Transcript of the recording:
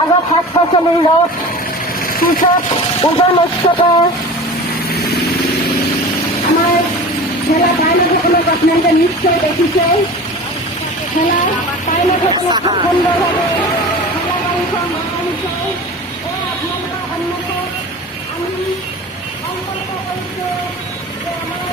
আগত শাক পাচলিৰ ৰদ, পিছত ওজন উচ্চতা। আমাৰ ঠেলা পাইলটসকলক আপোনালোকে নিশ্চয় দেখিছে। ঠেলা পাইলটসকলক সুন্দৰভাৱে ঠেলা গাড়ীখন বনাইছে। আপোনালোকৰ সন্মুখত আমি সংকল্প কৰিছো যে আমাৰ